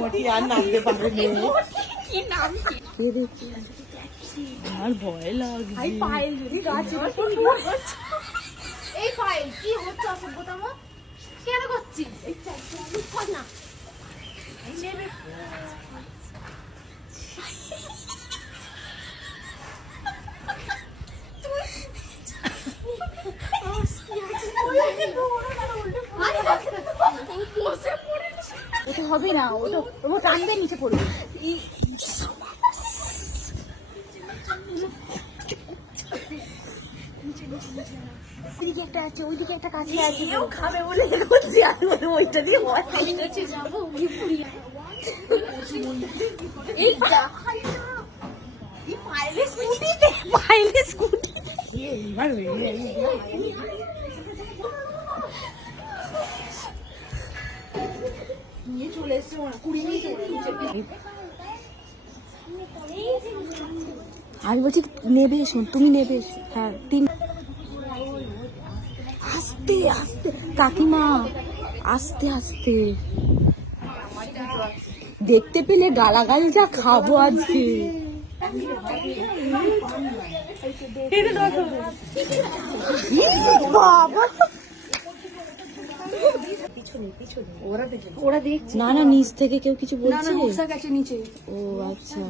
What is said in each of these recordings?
মোটি আর নামতে পারেনি। কি নাম আমার ভয় লাগছে। ভাই পায়েল যদি গাছে এই পায়েল কি হচ্ছে অসভ্যতা মা কেন করছিস এই কর না এই নেবে ওটা হবে না, ওটা ও টানবে নিচে পড়বে। ওইদিকে একটা আছে, ওইদিকে একটা কাছে আছে, ও খাবে বলে করছি আর ওইটা দিয়ে আমি নিচে যাবো এই পাইলে স্কুটিতে নিয়ে চলে এসছে 20 মিনিট। আমি বলছি নেবে এসো, তুমি নেবে এসো। হ্যাঁ 3 আস্তে আস্তে কাকিমা, আস্তে আস্তে। দেখতে পেলে গালাগাল যা খাবো আজকে। বাবা ওরা দেখছে না, না নিচ থেকে কেউ কিছু বলছে নিচে। ও আচ্ছা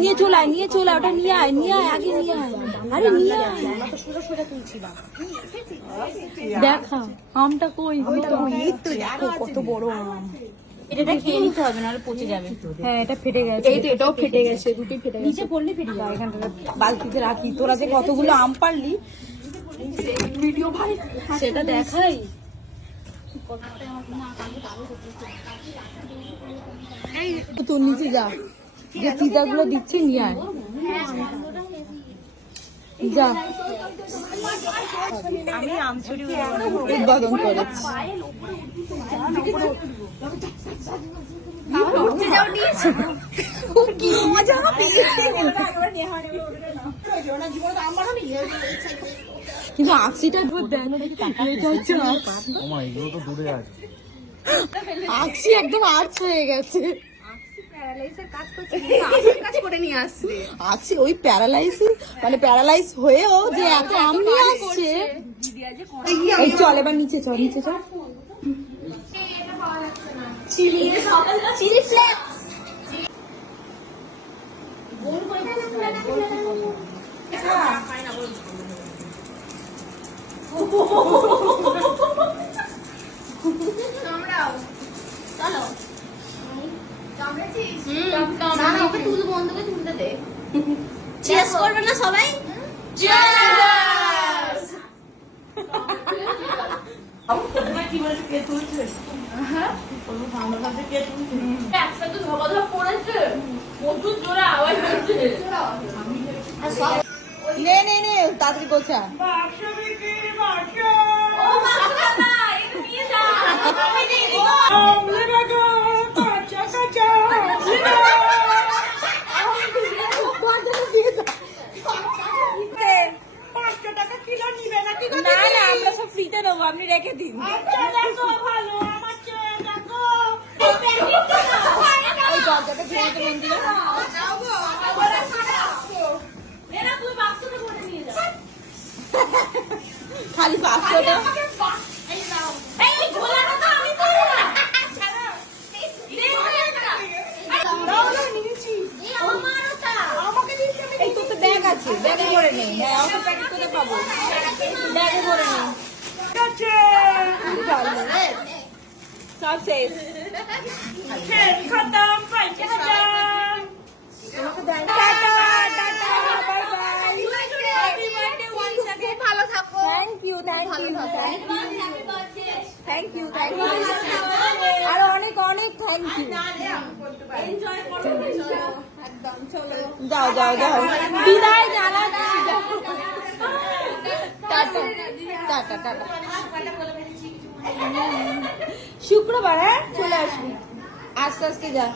নিয়ে চলে আয়, নিয়ে চলে ওটা নিয়ে আয়, নিয়ে আয়, আগে নিয়ে আয়। আরে নিয়ে আয়, দেখা আমটা কই, কত বড় আম। এটা খেয়ে নিতে হবে নাহলে পচে যাবে। হ্যাঁ এটা ফেটে গেছে, এটাও ফেটে গেছে, দুটোই ফেটে গেছে। নিচে পড়লে ফেটে যাবে। এখানটা বালতিতে রাখি। তোরা যে কতগুলো আম পারলি ভিডিও ভাই সেটা দেখাই। তোর নিচে যা, যে তিতাগুলো দিচ্ছে নিয়ে আয়, যা। আমি আমচুরি উদ্বোধন করেছি। কি মজা কিন্তু আকসিটা আকসি একদম আর্টস হয়ে গেছে। আকসি ওই প্যারালাইসিস মানে প্যারালাইজ হয়েও যে এত আম নিয়ে আসছে। চল এবার নিচে চল, নিচে চল। চিলি ফ্লেক্স চিয়ার্স করবে না সবাই? চিয়ার্স। একসাথে ধপাধপ পড়েছে, প্রচুর জোরে আওয়াজ হচ্ছে। নে নে নে তাড়াতাড়ি গোছা। আমরা সব ফ্রিতে নেবো, আপনি রেখে দিন। খালি 500 টাকা ব্যাগ আছে, ব্যাগে ভরে নেই। হ্যাঁ অত প্যাকেট করে পাবো, ব্যাগে ভরে নেই। সব শেষ, খতম। ভালো থাকো। Thank you, thank you, thank you, thank you. আর অনেক অনেক থ্যাংক ইউ। যাও যাও যাও, বিদায় জানাচ্ছি। টাটা টাটা টাটা। শুক্রবার হ্যাঁ চলে আসবি, আস্তে আস্তে যা।